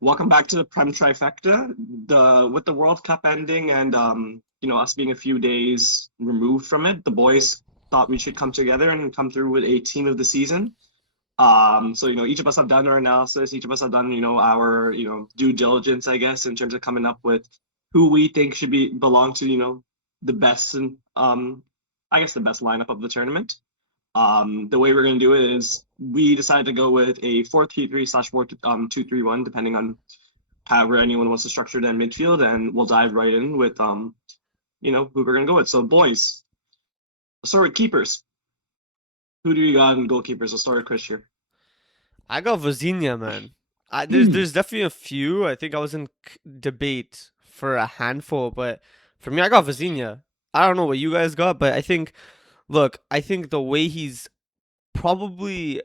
Welcome back to the Prem Trifecta. The with the World Cup ending and us being a few days removed from it, the boys thought we should come together and come through with a team of the season. So each of us have done our analysis, each of us have done, our, due diligence, I guess, in terms of coming up with who we think should belong to, the best and I guess the best lineup of the tournament. The way we're going to do it is we decided to go with a 4-3-3 slash 4-2-3-1, depending on however anyone wants to structure it in midfield, and we'll dive right in with who we're going to go with. So, boys, let's start with keepers. Who do you got in goalkeepers? Let's start with Chris here. I got Vozinha, man. There's definitely a few. I think I was in debate for a handful, but for me, I got Vozinha. I don't know what you guys got, but I think the way he's probably,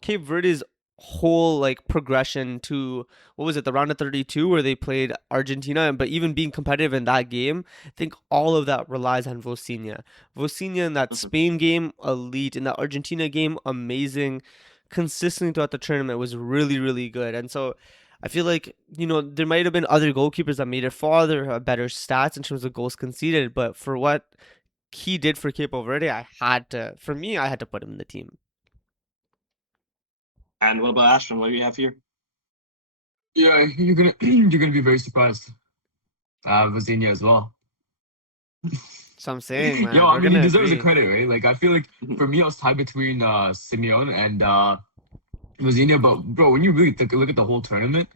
Cape Verde's whole like progression to what was it, the round of 32 where they played Argentina, but even being competitive in that game, I think all of that relies on Vozinha. Vozinha in that Mhm. Spain game, elite. In that Argentina game, amazing. Consistently throughout the tournament was really, really good. And so I feel like, there might have been other goalkeepers that made it farther, have better stats in terms of goals conceded, but for what he did for Cape Verde, I had to put him in the team. And what about Ashton? What do you have here? Yeah, you're gonna you're gonna be very surprised. Vizinha as well. So I'm saying, Yo, man, I we're mean he gonna deserves the agree. credit, right? Like I feel like Mhm. for me, I was tied between Simeone and Vizinha, but bro, when you really look at the whole tournament,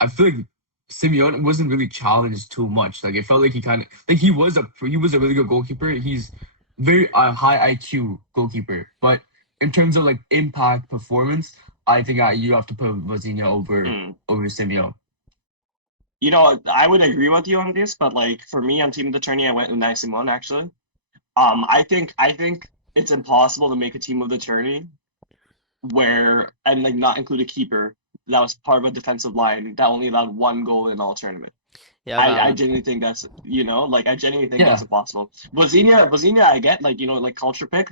I feel like Simeone wasn't really challenged too much. Like it felt like he kind of like he was a really good goalkeeper. He's very high IQ goalkeeper, but in terms of like impact performance, I think you have to put Vizinha Mm. over Simeone. I would agree with you on this, but like for me on Team of the Tourney, I went with Unai Simon actually. I think it's impossible to make a Team of the Tourney where and like not include a keeper that was part of a defensive line that only allowed one goal in all tournament. Yeah, I valid. genuinely think that's I genuinely think that's Yeah, impossible. Bozina I get like culture pick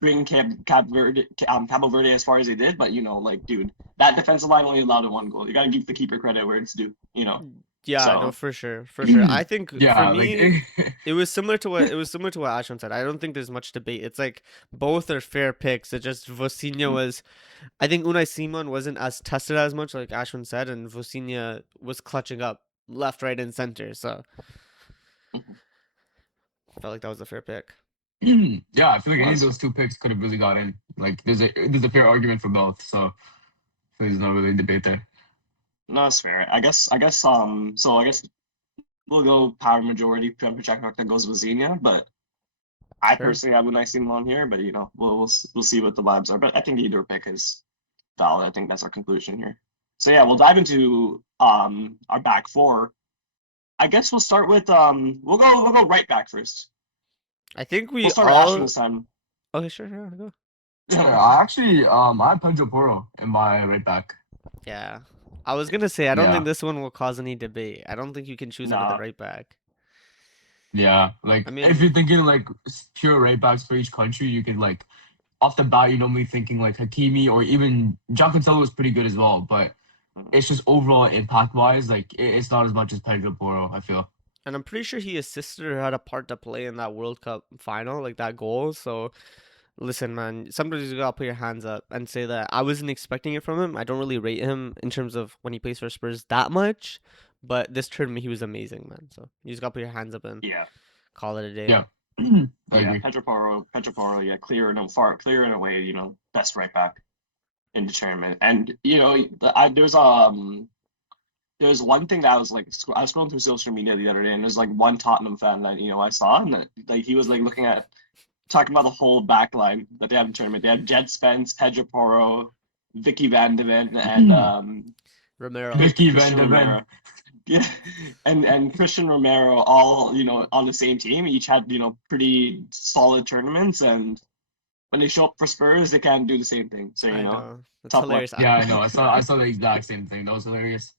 bring Cabo Verde as far as they did, but dude, that defensive line only allowed one goal. You gotta give the keeper credit where it's due. Yeah, no, So for sure, for sure. I think for yeah, like me, it was similar to what Ashton said. I don't think there's much debate. It's like both are fair picks. It just Vosinha was. I think Unai Simon wasn't as tested as much, like Ashwin said, and Vosinha was clutching up left, right, and center. So I felt like that was a fair pick. yeah, I feel like any of that's those two picks could have really got in. Like there's a fair argument for both, so there's no really debate there. no, that's fair. I guess we'll go power majority. Prem that goes with Xenia, but I Sure. personally have a nice team on here, but we'll see what the vibes are. But I think either pick is valid. I think that's our conclusion here. So yeah, we'll dive into our back four. I guess we'll start with we'll go right back first. I think We'll we start with Ashton all. this time. Okay, sure, sure, go. Sure, I actually I have Pedro Porro in my right back. Yeah. I was gonna say I don't think Yeah, this one will cause any debate. I don't think you can choose out of the No, right back. yeah. I Like if mean, you're thinking like pure right backs for each country, you could like off the bat you're normally thinking like Hakimi or even John Cancelo was pretty good as well, but it's just overall impact wise, like it's not as much as Pedro Porro, I feel. and I'm pretty sure he assisted or had a part to play in that World Cup final, like that goal. So listen, man, sometimes you gotta put your hands up and say that I wasn't expecting it from him. I don't really rate him in terms of when he plays for Spurs that much, but this tournament he was amazing, man. So you just gotta put your hands up and yeah, call it a day. Yeah. I yeah, agree. Pedro Porro, yeah, clear and away, best right back in the tournament. And there's one thing that I was like I was scrolling through social media the other day, and there's like one Tottenham fan that I saw, and that, like he was like looking at talking about the whole back line that they have in the tournament. They have Jed Spence, Pedro Porro, Vicky Van de Ven, and Romero. Vicky Van Christian de Ven. Romero. Yeah, and Christian Romero all on the same team. Each had pretty solid tournaments, and when they show up for Spurs, they can't do the same thing. So I know. That's tough luck. hilarious. Yeah, I know. I saw the exact same thing. That was hilarious.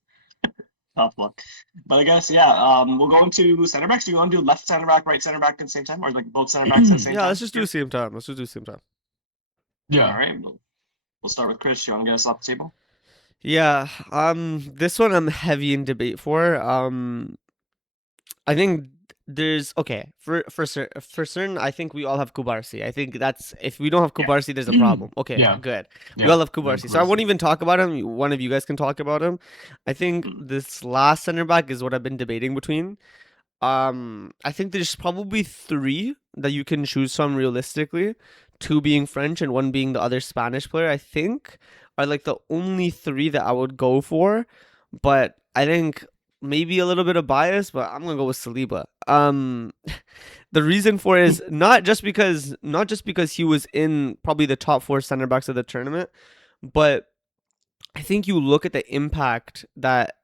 Tough luck. But I guess yeah, we'll go into center backs. Do you want to do left center back, right center back at the same time, or like both center backs at the same Yeah, let's time just do the here? same time. Let's just do the same time. All Yeah. right, we'll start with Chris. You want to get us off the table? Yeah, this one I'm heavy in debate for. I think there's okay for certain. I think we all have Kubarsi. I think that's if we don't have Yeah. Kubarsi, there's a problem. Okay, Yeah. good. We Yeah. all have We have Kubarsi, so I won't Kubarsi. even talk about him. One of you guys can talk about him. I think Mm. this last center back is what I've been debating between. I think there's probably three that you can choose from realistically. Two being French and one being the other Spanish player. I think are like the only three that I would go for. But I think maybe a little bit of bias, but I'm gonna go with Saliba. The reason for it is not just because he was in probably the top four center backs of the tournament, but I think you look at the impact that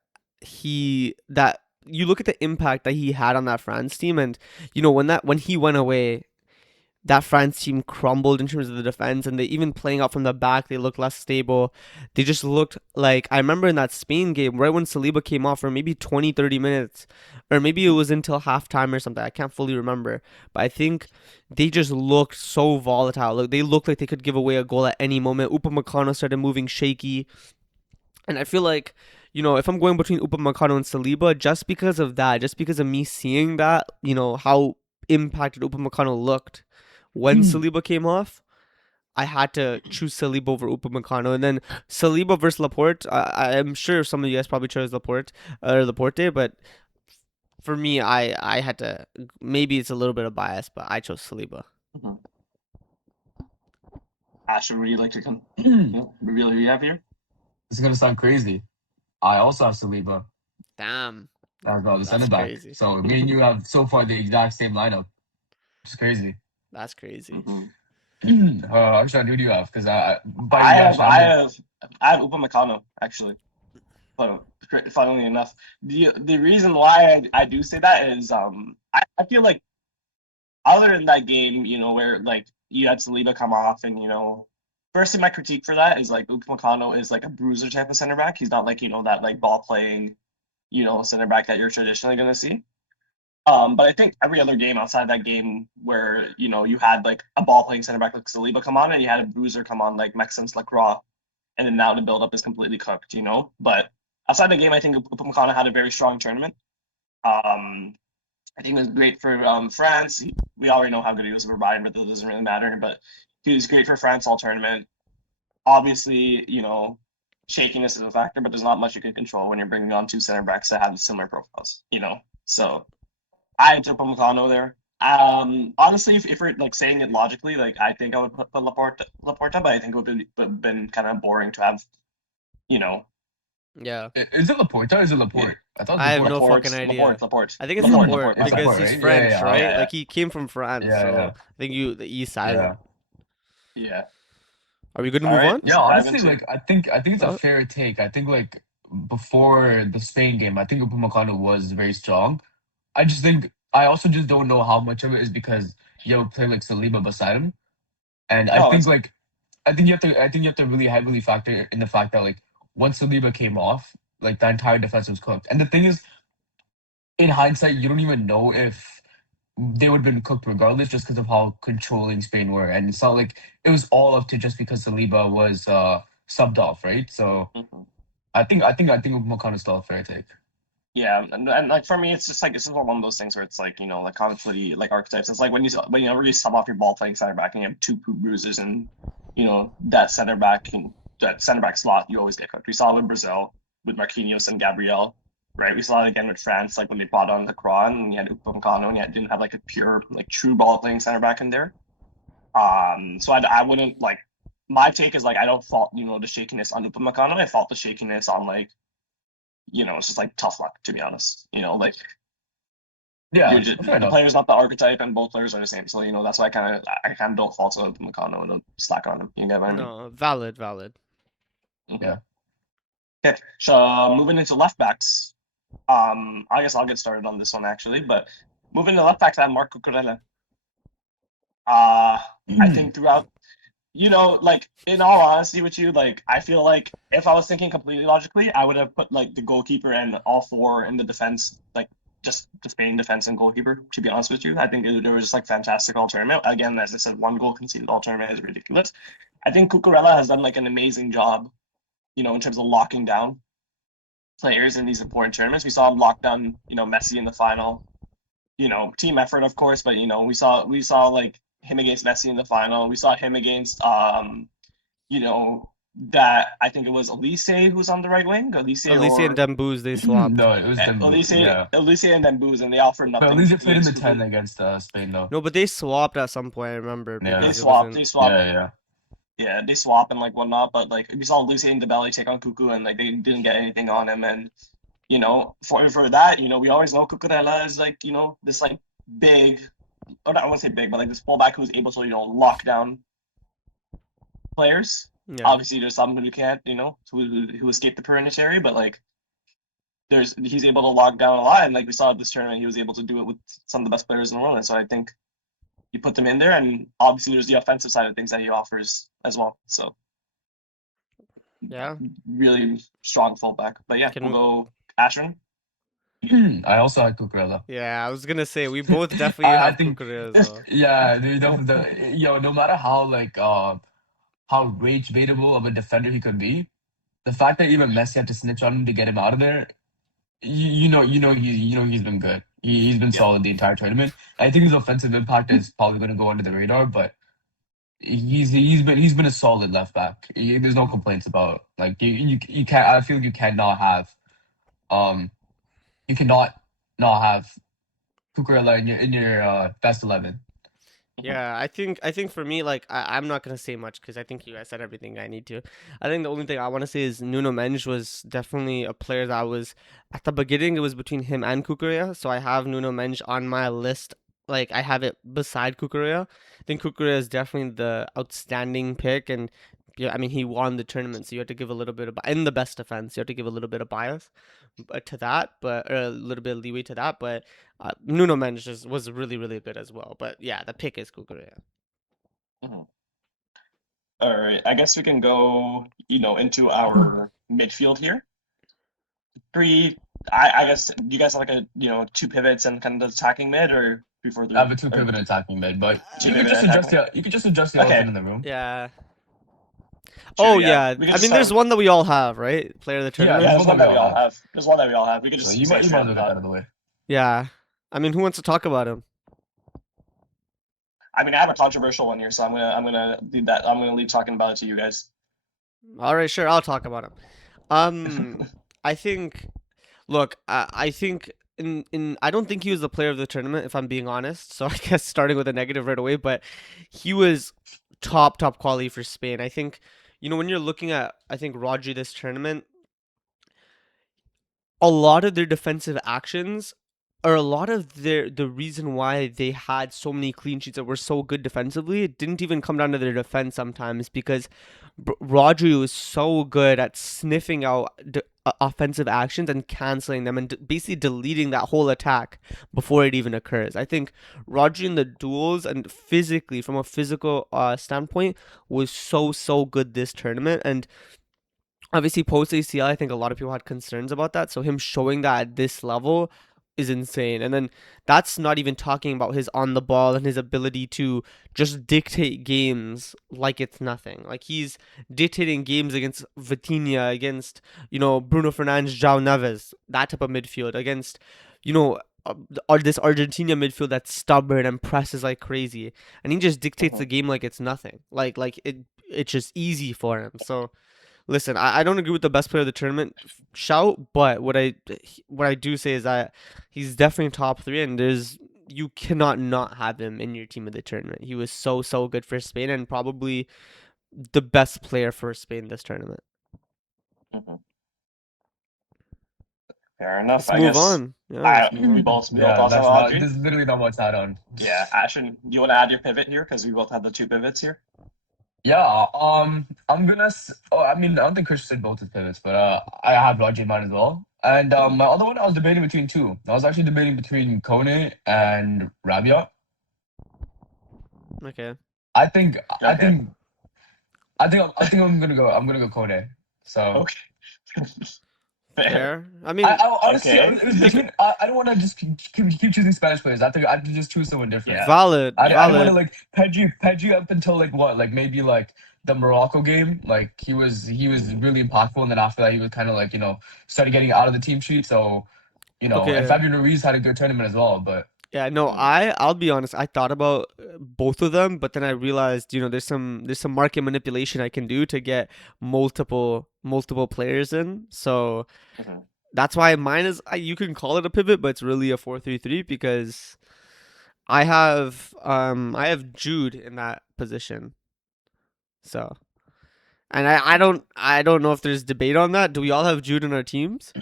you look at the impact that he had on that France team, and when he went away, that France team crumbled in terms of the defense, and they even playing out from the back, they looked less stable. They just looked like I remember in that Spain game, right when Saliba came off for maybe 20, 30 minutes, or maybe it was until halftime or something. I can't fully remember, but I think they just looked so volatile. Look, they looked like they could give away a goal at any moment. Upamecano started moving shaky. And I feel like, if I'm going between Upamecano and Saliba, just because of that, just because of me seeing that, how impacted Upamecano looked when Saliba came off, I had to choose Saliba over Upamecano. And then Saliba versus Laporte, I'm sure some of you guys probably chose Laporte or Laporte, but for me, I had to. Maybe it's a little bit of bias, but I chose Saliba. Mhm. Ash, would you like to reveal who you have here? This is gonna sound crazy. I also have Saliba Damn, as well, the center that's back. crazy. So me and you have so far the exact same lineup. It's crazy. That's crazy. Mhm. Arshan, who do you have? Because by I have reaction, I'm I gonna. have I have Upamecano actually. But funnily enough, the reason why I do say that is I feel like other than that game, where like you had Saliba come off and firstly my critique for that is like Upamecano is like a bruiser type of center back. He's not like that like ball playing center back that you're traditionally gonna see. But I think every other game outside that game where you had like a ball playing center back like Saliba come on and you had a bruiser come on like Maxence Lacroix, and then now the build up is completely cooked. But outside the game, I think Upamecano had a very strong tournament. I think it was great for France. We already know how good he was for Bayern, but that doesn't really matter. But he was great for France all tournament. Obviously, shakiness is a factor, but there's not much you can control when you're bringing on two center backs that have similar profiles. So I took Upamecano there. Honestly, if we're like saying it logically, like I think I would put Laporta, but I think it would have been kind of boring to have, you know, Yeah. Is it Laporte or is it yeah, Laporte? I thought it I was have Laporte. no fucking Laporte, idea. Laporte, I think it's Laporte, Laporte Laporte. My It's bad. because Laporte, he's right? Yeah, French, yeah, right? Yeah, Like he came from France, yeah, so yeah, I think the East Side. yeah. yeah. Are we good to All move right, on? Yeah, let's dive honestly, into. like I think it's a Uh, fair take. I think like before the Spain game, I think Upamecano was very strong. I just think I also just don't know how much of it is because you have a player like Saliba beside him, and I No, think it's like I think you have to really heavily factor in the fact that like once Saliba came off, like the entire defense was cooked. And the thing is, in hindsight, you don't even know if they would have been cooked regardless, just because of how controlling Spain were. And it's not like it was all up to just because Saliba was subbed off, right? So mhm. I think Upamecano is still a fair take. Yeah, and like for me, it's just like it's just one of those things where it's like like constantly like archetypes. It's like whenever you sub off your ball playing center back and you have two poop bruisers and that center back slot, you always get cooked. We saw it with Brazil with Marquinhos and Gabriel, right? We saw it again with France, like when they brought on the Lacroix and you had Upamecano and you didn't have like a pure like true ball playing center back in there. So I wouldn't like my take is like I don't fault the shakiness on Upamecano. I fault the shakiness on like it's just like tough luck, to be honest. Like Yeah, fair the enough. player's not the archetype, and both players are the same. So that's why I kind of don't fault on Makano and don't slack on him. You get what I mean? no, valid, valid. Mhm. Yeah. Okay, so moving into left backs. I guess I'll get started on this one actually, but moving to left backs, I have Marco Cucurella. Uh, I think throughout like in all honesty with you, like I feel like if I was thinking completely logically, I would have put like the goalkeeper and all four in the defense, like just the Spain defense and goalkeeper. To be honest with you, I think there was just like fantastic all tournament. Again, as I said, one goal conceded all tournament is ridiculous. I think Cucurella has done like an amazing job in terms of locking down players in these important tournaments. We saw him lock down, Messi in the final. Team effort, of course, but we saw like him against Messi in the final. We saw him against you know, that I think it was Elise who's on the right wing, Elise Alicia and or Dembooz, they swapped. No, it was Dembu. Yeah. Elise and then Booz, and they offered But at nothing least they played in the against 10 Kuku. against Spain, though. No, but they swapped at some point, I remember, Yeah. They because it swapped, wasn't. Yeah. yeah, they swap and like whatnot, but like we saw Elise and Dembele take on Kuku, and like they didn't get anything on him, and for that, we always know Cucurella is like this like big, or not, I won't say big, but like this fullback who's able to lock down players. Yeah. Obviously, there's some who can't, who escape the perimetry, but like he's able to lock down a lot, and like we saw at this tournament, he was able to do it with some of the best players in the world. And so I think you put them in there, and obviously there's the offensive side of things that he offers as well. So Yeah. really strong fullback. But yeah, Can we'll we- go Ashton. I also had Cucurella. Yeah, I was gonna say we both definitely I have think- Cucurella as well. Yeah, no matter how how rage baitable of a defender he could be, the fact that even Messi had to snitch on him to get him out of there, he's been good. He's been solid the entire tournament. I think his offensive impact is probably going to go under the radar, but he's been a solid left back. There's no complaints about like you can't. I feel like you cannot have you cannot not have Cucurella in your best 11. Yeah, I think for me, like I'm not gonna say much because I think you guys said everything I need to. I think the only thing I want to say is Nuno Mendes was definitely a player that was at the beginning. It was between him and Cucurella, so I have Nuno Mendes on my list. Like I have it beside Cucurella. I think Cucurella is definitely the outstanding pick, and yeah, I mean he won the tournament, so you have to give a little bit of in the best defense. You have to give a little bit of bias to that, but or a little bit of leeway to that, but. Nuno Mendes was really, really good as well. But yeah, the pick is Cucurella. Mhm. All right, I guess we can go, into our midfield here. I guess you guys have like a two pivots and kind of the attacking mid, or before I have a two pivot attacking mid, but Two you could pivot just adjust the Okay. elephant in the room. Yeah. Sure, Oh yeah. yeah. We I can mean, there's start- one that we all have, right? Player of the Yeah, tournament. Yeah, there's there's one one that that we we all all have. There's one that we all have. We could So just you say might it as straight well off get the that out top. of the way. Yeah. I mean, who wants to talk about him? I mean, I have a controversial one here, so I'm gonna leave that. I'm gonna leave talking about it to you guys. All right, sure. I'll talk about him. I think. Look, I think in I don't think he was the player of the tournament, if I'm being honest. So I guess starting with a negative right away, but he was top quality for Spain. I think when you're looking at I think Rodri this tournament, a lot of their defensive actions or a lot of the reason why they had so many clean sheets that were so good defensively, it didn't even come down to their defense sometimes because Rodri was so good at sniffing out offensive actions and canceling them and basically deleting that whole attack before it even occurs. I think Rodri in the duels and physically, from a physical standpoint, was so good this tournament. And obviously post ACL, I think a lot of people had concerns about that. So him showing that at this level is insane. And then that's not even talking about his on the ball and his ability to just dictate games like it's nothing. Like he's dictating games against Vitinha, against, Bruno Fernandes, João Neves, that type of midfield, against, or this Argentina midfield that's stubborn and presses like crazy. And he just dictates the game like it's nothing. Like it's just easy for him. So listen, I don't agree with the best player of the tournament shout, but what I do say is that he's definitely top three, and you cannot not have him in your team of the tournament. He was so good for Spain and probably the best player for Spain this tournament. Mhm. Fair enough. Let's I move guess on. Yeah, let's move we on. both Yeah, also that's have not. Audrey. There's literally not much to add on. Yeah, Ashton, do you want to add your pivot here because we both have the two pivots here? Yeah. I'm gonna. I mean, I don't think Chris said both his pivots, but I have Roger in mind as well. And my other one, I was debating between two. I was actually debating between Kone and Rabiot. Okay. I think. I Okay. think. I think I'm gonna go. I'm gonna go Kone. So Okay. Fair. I I, mean, I honestly, Okay. it was between. I don't want to just keep choosing Spanish players. I have to just choose someone different. Yeah. valid, I didn't want to valid. like Pedri up until like what, like maybe like the Morocco game. Like he was really impactful, and then after that he was kind of like started getting out of the team sheet. So and Okay. Fabian Ruiz had a good tournament as well. But Yeah, no, Mm. I'll be honest, I thought about both of them, but then I realized, there's some market manipulation I can do to get multiple players in. So Mhm. that's why mine is you can call it a pivot, but it's really a 4-3-3 because I have Jude in that position. So, and I don't know if there's debate on that. Do we all have Jude in our teams?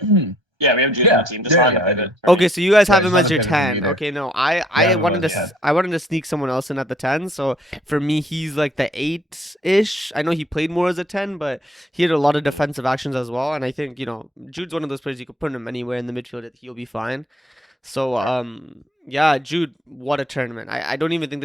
Yeah, we have Jude in the yeah, team, just yeah, not in the yeah, I pivot do. for Okay, me. so you guys Yeah, have just him not as a your pivot for me 10. either. Okay, no, I Yeah, I I have him wanted as to a Yeah. 10. I wanted to sneak someone else in at the 10. So for me, he's like the 8-ish. I know he played more as a 10, but he had a lot of Mhm. defensive actions as well. And I think Jude's one of those players you could put him anywhere in the midfield, he'll be fine. So Sure. yeah, Jude, what a tournament. I don't even think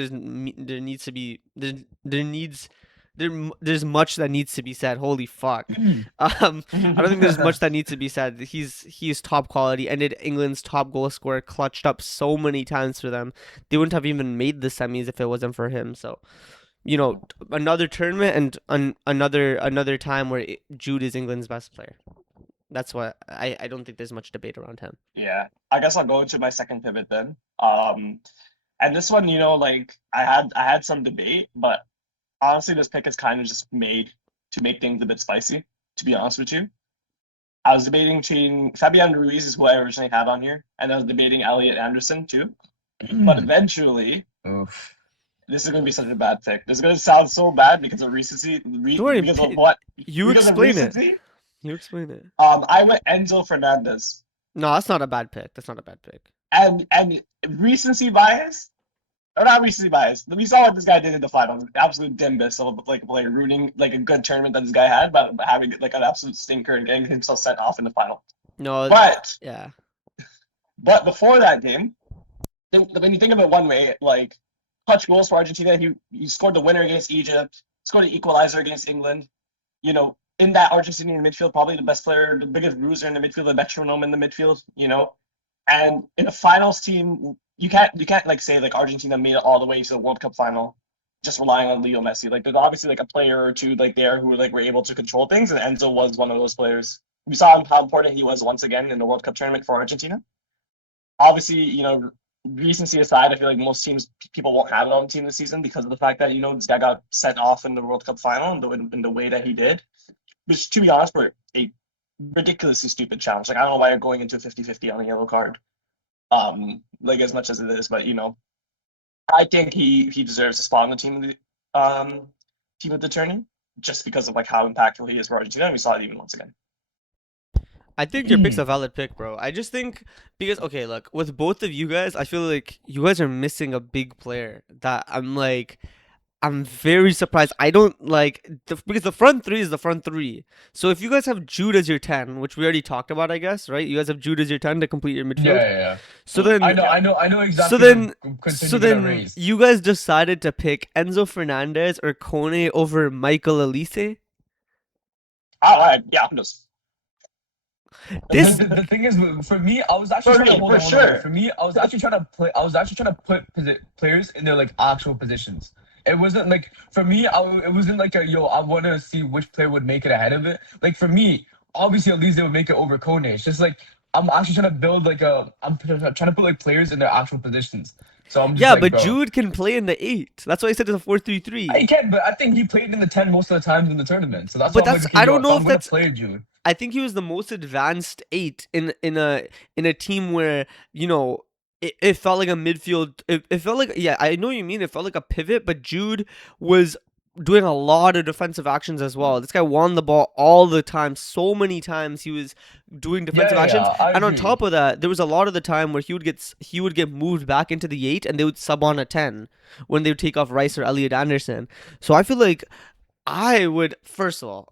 there needs to be there needs there's much that needs to be said. Holy fuck. I don't think there's much that needs to be said. He's top quality, ended England's top goal scorer, clutched up so many times for them. They wouldn't have even made the semis if it wasn't for him. So, another tournament and another time where Jude is England's best player. That's what I don't think there's much debate around him. Yeah. I guess I'll go into my second pivot then. And this one, like I had some debate, but honestly, this pick is kind of just made to make things a bit spicy, to be honest with you. I was debating between Fabian Ruiz is who I originally had on here, and I was debating Elliot Anderson too. But eventually, Oof. this is going to be such a bad pick. This is going to sound so bad because of recency, Don't worry, because of what? you Because of explain it. recency. You explain it. I went Enzo Fernandez, No, that's not a bad pick. That's not a bad pick. and recency bias, or not recency bias. We saw what this guy did in the finals. Absolute dimbus of like a player, ruining like a good tournament that this guy had, but having like an absolute stinker and getting himself sent off in the final. No, But yeah. before that game, when you think of it one way, like clutch goals for Argentina, he scored the winner against Egypt, scored the equalizer against England. In that Argentinian midfield, probably the best player, the biggest bruiser in the midfield, the metronome in the midfield. And in a finals team, you can't like say like Argentina made it all the way to the World Cup final just relying on Leo Messi. Like there's obviously like a player or two like there who like were able to control things, and Enzo was one of those players. We saw how important he was once again in the World Cup tournament for Argentina. Obviously, recency aside, I feel like most teams people won't have it on the team this season because of the fact that this guy got sent off in the World Cup final in the way that he did, which to be honest were a ridiculously stupid challenge. Like I don't know why you're going into 50-50 on a yellow card. Like as much as it is, but I think he deserves a spot on the team of the tourney just because of like how impactful he is for Argentina. And we saw it even once again. I think your pick's a valid pick, bro. I just think because okay, look, with both of you guys, I feel like you guys are missing a big player that I'm very surprised. I don't like because the front three is the front three. So if you guys have Jude as your 10, which we already talked about, I guess, right? You guys have Jude as your 10 to complete your Yeah, midfield. yeah, yeah. So then I know so exactly then the so concern you're gonna then raise. you guys decided to pick Enzo Fernandez or Kone over Michael Elise? Yeah, I'm just This The thing is, for me, I was actually for trying to me hold for on, hold on. sure. For me, I was actually trying to play. I was actually trying to put players in their like actual positions. It wasn't like for me. It wasn't like a yo. I want to see which player would make it ahead of it. Like for me, obviously, at least they would make it over Kone. It's just like I'm actually trying to build like I'm trying to put like players in their actual positions. So I'm just Yeah, like, but bro, Jude can play in the 8. That's why I said it's a 4-3-3. I can, but I think he played in the 10 most of the times in the tournament. So that's why But I'm like, that's okay, I yo, don't if know I'm if gonna that's play Jude. I think he was the most advanced 8 in a team where, it felt like a midfield it felt like yeah, I know what you mean. It felt like a pivot, but Jude was doing a lot of defensive actions as well. This guy won the ball all the time. So many times he was doing defensive actions. I And on agree. top of that, there was a lot of the time where he would get moved back into the 8 and they would sub on a 10 when they would take off Rice or Elliot Anderson. So I feel like I would first of all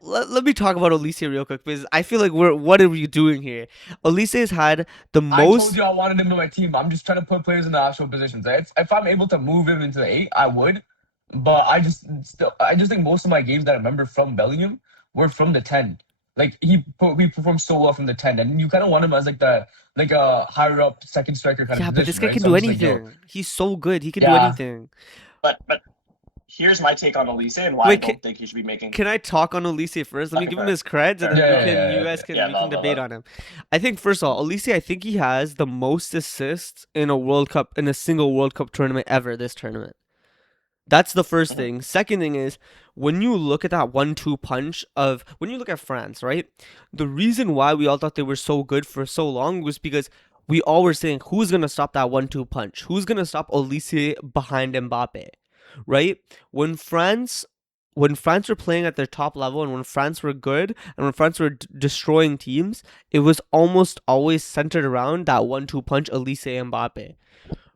let me talk about Elise real quick because I feel like what are we doing here? Elise has had the I told most you I wanted him in my team. I'm just trying to put players in the actual positions. If I'm able to move him into the 8, I would. But I just think most of my games that I remember from Bellingham were from the 10. Like he performed so well from the 10, and you kind of want him as like the like a higher up second striker kind of Yeah, but this position, guy right? can So I'm do just like, yo, anything. He's so good. He can do yeah, anything. But here's my take on Elise and why I Wait, don't think he should be making. can I talk on Elise first? Let me Okay, give him fair, his creds, and fair. then yeah, we yeah, can, you yeah, guys yeah. can, Yeah, we can no, no, debate no. on him. I think first of all, Elise, I think he has the most assists in a World Cup in a single World Cup tournament ever. This tournament. That's the first Mhm. thing. Second thing is when you look at that 1-2 punch of when you look at France, right? The reason why we all thought they were so good for so long was because we all were saying who's gonna stop that 1-2 punch? Who's gonna stop Olise behind Mbappe? Right? When France when France were playing at their top level and when France were good and when France were destroying teams, it was almost always centered around that 1-2 punch Elise Mbappe,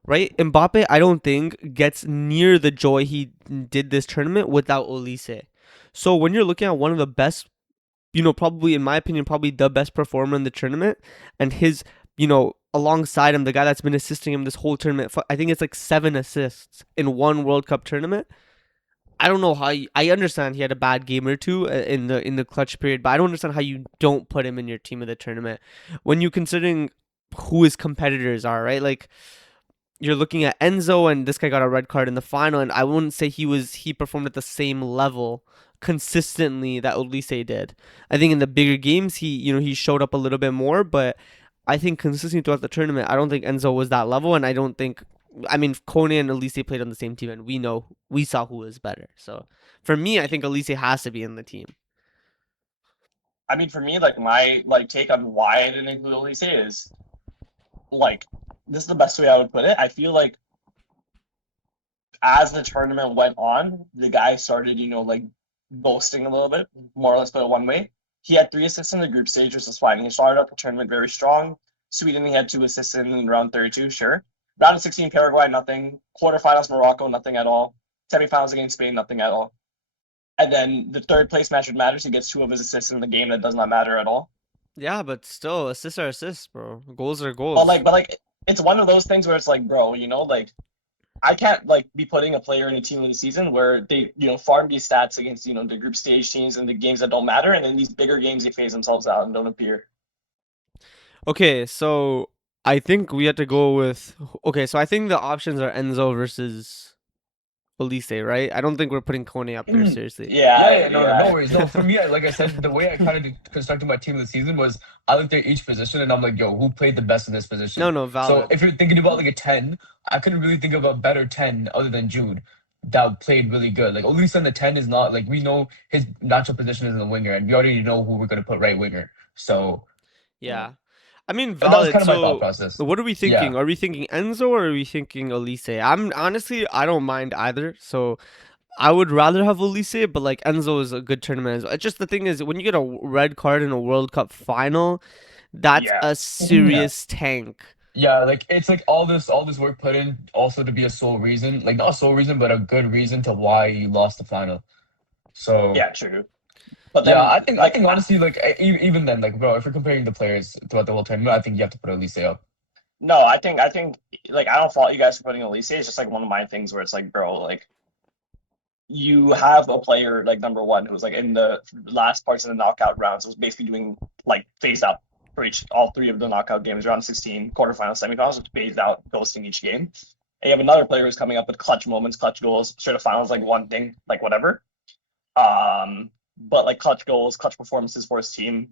right? Mbappe, I don't think gets near the joy he did this tournament without Olise. So when you're looking at one of the best, probably in my opinion, probably the best performer in the tournament, and his, alongside him, the guy that's been assisting him this whole tournament, I think it's like 7 assists in one World Cup tournament. I don't know how I understand he had a bad game or two in the clutch period, but I don't understand how you don't put him in your team of the tournament when you considering who his competitors are, right? Like you're looking at Enzo, and this guy got a red card in the final, and I wouldn't say he performed at the same level consistently that Olise did. I think in the bigger games he showed up a little bit more, but I think consistently throughout the tournament, I don't think Enzo was that level, and I don't think. I mean, Kone and Elise played on the same team, and we saw who was better. So, for me, I think Elise has to be in the team. I mean, for me, like my take on why I didn't include Elise is like this is the best way I would put it. I feel like as the tournament went on, the guy started, like boasting a little bit, more or less put it one way. He had 3 assists in the group stage, which was fine. He started out the tournament very strong. Sweden, he had 2 assists in round 32, sure. Round of 16, Paraguay, nothing. Quarterfinals, Morocco, nothing at all. Semifinals against Spain, nothing at all. And then the third place match that matters, he gets 2 of his assists in the game that does not matter at all. Yeah, but still, assists are assists, bro. Goals are But goals. like, but like, it's one of those things where it's like, bro, like I can't like be putting a player in a team of the season where they farm these stats against the group stage teams and the games that don't matter, and in these bigger games they phase themselves out and don't appear. Okay, so I think we had to go with. Okay, so I think the options are Enzo versus Elise, right? I don't think we're putting Kone up there seriously. Yeah, Yeah, yeah, no, no, no yeah, worries. No, for me, like I said, the way I kind of constructed my team of the season was I looked at each position and I'm like, yo, who played the best in this No, position? no, So valid. if you're thinking about like a 10, I couldn't really think of a better 10 other than Jude that played really good. Like, at least on the 10 is not like we know his natural position is in the winger, and we already know who we're going to put right winger. So Yeah. I mean, that was valid. kind of my thought So, process. what are we Yeah. thinking? Are we thinking Enzo or are we thinking Elise? I'm honestly, I don't mind either. So, I would rather have Elise, but like Enzo is a good tournament as well. It's just the thing is when you get a red card in a World Cup final, that's yeah, a yeah. serious tank. Yeah, like it's like all this work put in also to be a sole reason, like not a sole reason, but a good reason to why you lost the final. So Yeah, true. But yeah, then I think honestly, like even then, like bro, if you're comparing the players throughout the whole tournament, I think you have to put Elise up. no, I think like I don't fault you guys for putting Elise. It's just like one of my things where it's like, bro, like you have a player like number one who's like in the last parts of the knockout rounds was basically doing like phased out for each all three of the knockout games, round 16, quarterfinals, semifinals, which phased out, ghosting each game. And you have another player who's coming up with clutch moments, clutch goals, sort of finals like one thing, like whatever. But like clutch goals, clutch performances for his team.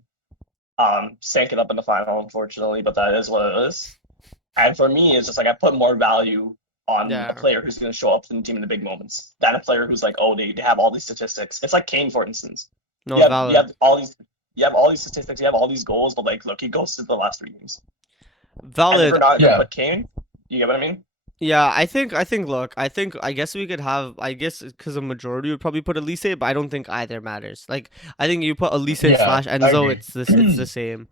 Sank it up in the final, unfortunately, but that is what it is. And for me, it's just like I put more value on a Yeah. player who's going to show up for the team in the big moments than a player who's like, oh, they have all these statistics. It's like Kane, for instance. No, You have you valid. have all these you have all these statistics, you have all these goals, but like, look, he goes to the last 3 games. And if Valid. we're not going to Yeah, put Kane, you get what I mean? Yeah, look, I guess we could have, I guess because a majority would probably put Elise, but I don't think either matters. Like, I think you put Elise yeah, slash I Enzo, agree. it's the same.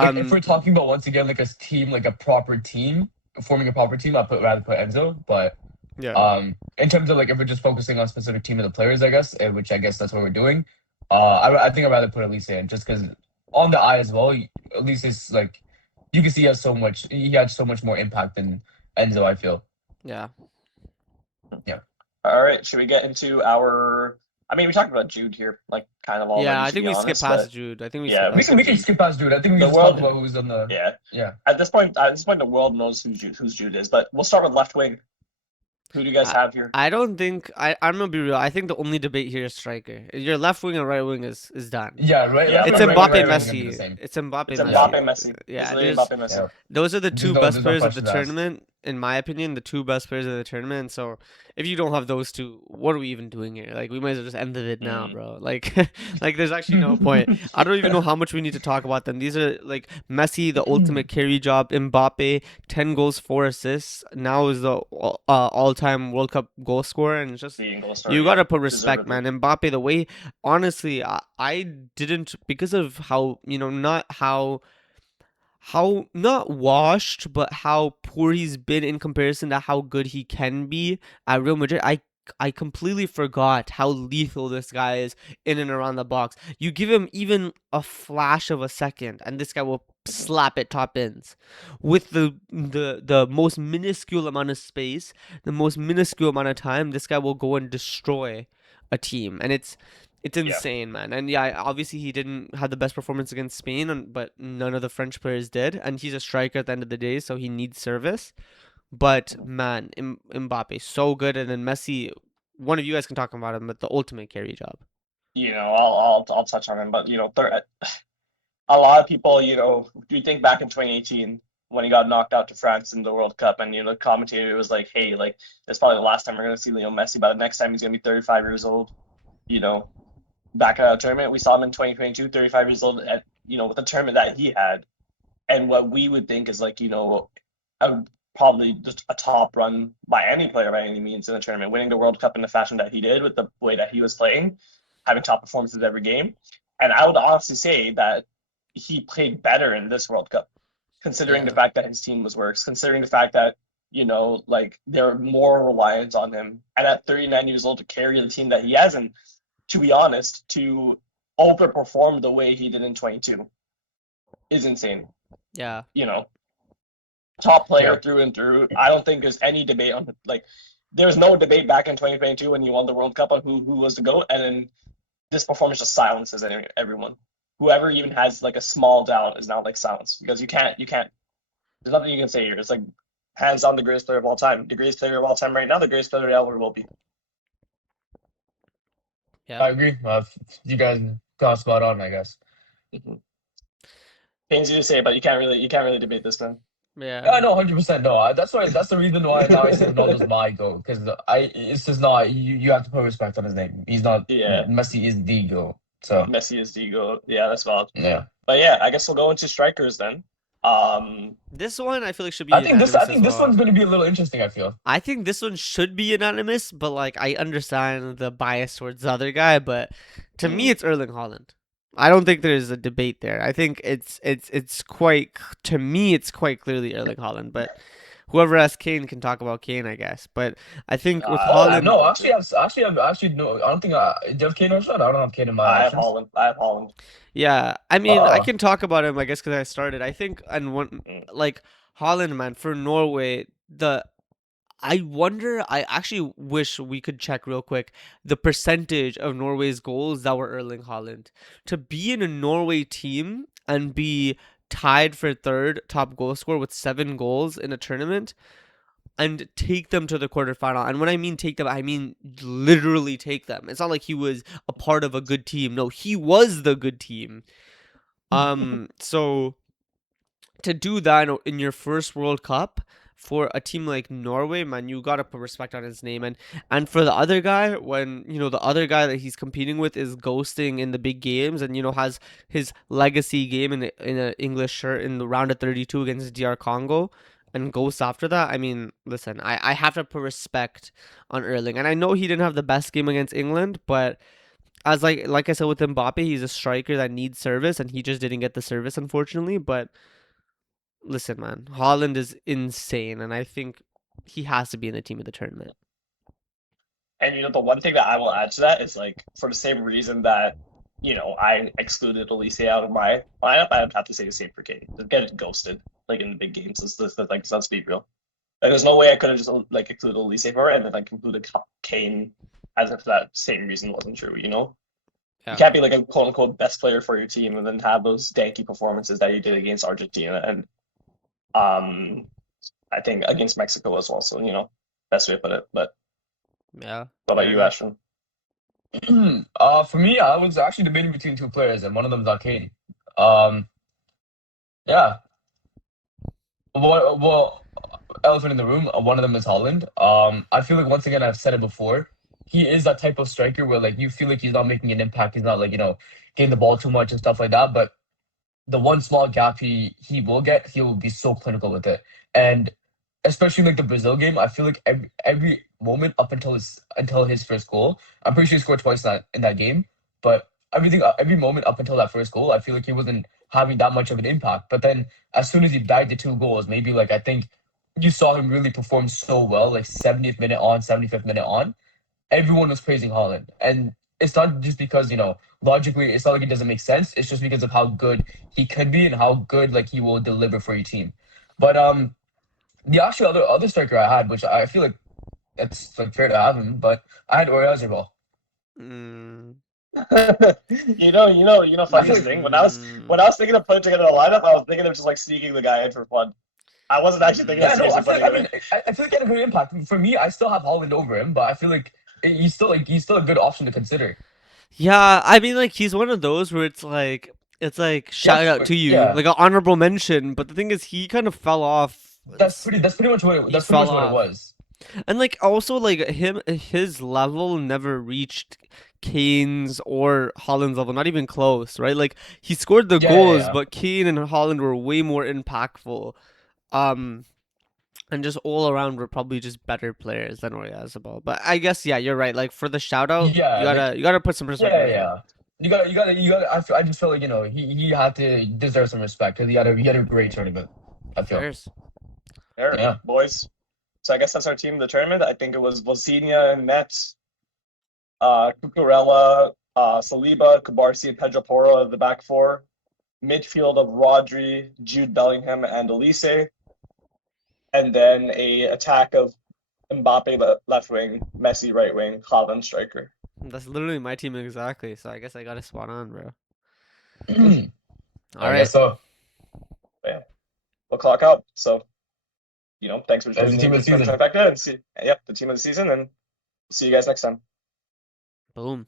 If Um, we're talking about once again like a team, like a proper team, forming a proper team, rather put Enzo. But yeah, in terms of like if we're just focusing on specific team of the players, I guess, which I guess that's what we're doing. I think I'd rather put Elise in just because on the eye as well. Elise is like you can see he had so much more impact than Enzo. I feel. yeah. Yeah. All right, should we get into our I mean, we talked about Jude here, like kind of Yeah, already, I to think be we skipped honest. past But Jude. I think we yeah, skipped We past can we Jude. can skip past Dude. I think we The can just talk world- about who's on the yeah. yeah. At this point, the world knows who's Jude is. But we'll start with left wing. Who do you guys I, have here? I don't think I'm gonna be real. I think the only debate here is striker. Your left wing and right wing is done. Yeah, right. Yeah, Left It's wing, left right wing, wing. Mbappe, right wing are gonna be the Messi. same. It's Mbappe, It's Messi. Mbappe, Messi. It's Yeah, literally Mbappe, Yeah. Messi. those are the two best There's no players of the questions asked. tournament, in my opinion. The two best players of the tournament. So if you don't have those two, what are we even doing here? Like, we might as well just end the vid now, Mm. bro. Like, like there's actually no point. I don't even know how much we need to talk about them. These are like Messi, the ultimate carry job. Mbappe, 10 goals, 4 assists. Now is the all-time World Cup goal scorer, and it's just Leading goal you scorer, gotta yeah, put respect, man. deservedly. Mbappe, the way, honestly, I didn't, because of how, not how not washed, but how poor he's been in comparison to how good he can be at Real Madrid. I completely forgot how lethal this guy is in and around the box. You give him even a flash of a second, and this guy will Mhm. slap it top ends with the most minuscule amount of space, the most minuscule amount of time. This guy will go and destroy a team, and it's Yeah. insane, man. And yeah, obviously he didn't have the best performance against Spain, but none of the French players did. And he's a striker at the end of the day, so he needs service. But man, Mbappe so good, and then Messi. One of you guys can talk about him, but the ultimate carry job. You know, I'll touch on him, but you know, a lot of people, you know, do you think back in 2018 when he got knocked out to France in the World Cup, and you know, the commentator was like, "Hey, like this is probably the last time we're gonna see Leo Messi. But the next time he's gonna be 35 years old." You know, back at a tournament, we saw him in 2022, 35 years old, at you know, with the tournament that he had, and what we would think is like, you know, a, probably just a top run by any player by any means in the tournament, winning the World Cup in the fashion that he did with the way that he was playing, having top performances every game. And I would honestly say that he played better in this World Cup, considering the Yeah, fact that his team was worse, considering the fact that, you know, like they're more reliant on him. And at 39 years old to carry the team that he has, and to be honest, to overperform the way he did in 22 is insane. yeah, You know, top player Yeah. through and through. I don't think there's any debate on like there was no debate back in 2022 when you won the World Cup on who was the GOAT, and then this performance just silences everyone. Whoever even has like a small doubt is now like silenced because you can't. There's nothing you can say here. It's like hands down the greatest player of all time, the greatest player of all time right now, the greatest player ever will be. yeah, I agree. You guys got spot on, I guess. Mm-hmm. Pains you to say, but you can't really debate this, man. Yeah, yeah, no, 100%. No, that's the reason why now I say Ronaldo's my goal because it's just not you have to put respect on his name. He's not Yeah, Messi is the goal. So Messi is the GOAT. Yeah, that's valid. yeah, But yeah, I guess we'll go into strikers then. this one I feel like should be I unanimous as think this well. one's gonna be a little interesting. I feel. I think this one should be unanimous, but like I understand the bias towards the other guy, but to me it's Erling Haaland. I don't think there's a debate there. I think it's quite, to me it's quite clearly Erling Haaland, but whoever has Kane can talk about Kane, I guess. But I think with Oh I have Haaland, no, Holland too. actually no. I don't think do you have Kane option? I don't have Kane in my I have options. Holland. I have Holland. yeah, I mean I Oh, can talk about him, I guess, because I started. I think, and one, Mm. like Haaland, man, for Norway, the I wonder, I actually wish we could check real quick the percentage of Norway's goals that were Erling Haaland. To be in a Norway team and be tied for third top goal scorer with 7 goals in a tournament and take them to the quarterfinal. And when I mean take them, I mean literally take them. It's not like he was a part of a good team. No, he was the good team. So to do that in your first World Cup for a team like Norway, man, you gotta put respect on his name. And for the other guy, when the other guy that he's competing with is ghosting in the big games, and has his legacy game in an English shirt in the round of 32 against DR Congo, and ghosts after that. I mean, listen, I have to put respect on Erling, and I know he didn't have the best game against England, but as like I said with Mbappe, he's a striker that needs service, and he just didn't get the service, unfortunately. But listen, man, Holland is insane, and I think he has to be in the team of the tournament. And you know, the one thing that I will add to that is like for the same reason that I excluded Elise out of my lineup, I would have to say the same for Kane. Just get ghosted like in the big games. Like let's be real. Like there's no way I could have just like included Elise for it and then like included Kane as if that same reason wasn't true, you know? You Yeah. can't be like a quote unquote best player for your team and then have those danky performances that you did against Argentina and I think against Mexico as well. So, you know, best way to put it. But Yeah. what about Fair you, enough. Ashton? For me, I was actually debating between two players, and one of them is Arcane. Um, yeah. Well, elephant in the room. One of them is Holland. I feel like once again I've said it before. He is that type of striker where like you feel like he's not making an impact. He's not like getting the ball too much and stuff like that. But the one small gap he will get, he will be so clinical with it. And especially like the Brazil game, I feel like every moment up until his first goal, I'm pretty sure he scored twice in that game. But every moment up until that first goal, I feel like he wasn't having that much of an impact. But then as soon as he bagged the two goals, maybe like I think you saw him really perform so well, like 70th minute on, 75th minute on. Everyone was praising Holland. And it's not just because, logically, it's not like it doesn't make sense. It's just because of how good he could be and how good like he will deliver for your team. But the actual other striker I had, which I feel like it's like fair to have him, but I had Oriol. Mm. I feel Funniest like thing. Mm. When I was thinking of putting together a lineup, I was thinking of just like sneaking the guy in for fun. I wasn't actually thinking of yeah, no, Mm. seriously I feel like putting I him in. mean I feel like he had a good impact. For me, I still have Holland over him, but I feel like he's still a good option to consider. Yeah, I mean, like he's one of those where it's like Yeah, shout out to you, yeah. like an honorable mention. But the thing is, he kind of fell off. That's pretty Fell much what it off, was. and like also like his level never reached Kane's or Holland's level, not even close, right? Like he scored the Yeah, yeah, goals, yeah. but Kane and Holland were way more impactful. Um, and just all around were probably just better players than Oyarzabal. But I guess yeah, you're right. Like for the shout out, Yeah, like you gotta put some yeah, perspective. yeah, Yeah, yeah. You gotta. I just feel like he had to deserve some respect because he had a great tournament. I feel. fairs. There, Yeah. boys. So I guess that's our team of the tournament. I think it was Vozinha and Nets, Cucurella, Saliba, Kubarsi, and Pedro Porro at the back four. Midfield of Rodri, Jude Bellingham, and Elise. And then a attack of Mbappe left wing, Messi right wing, Haaland striker. That's literally my team exactly. So I guess I got it spot on, bro. All I right. guess so. Yeah, we'll clock out. So, thanks for As the tuning in team to of the the Prem season. Trifecta and see, yep, the team of the season. And see you guys next time. Boom.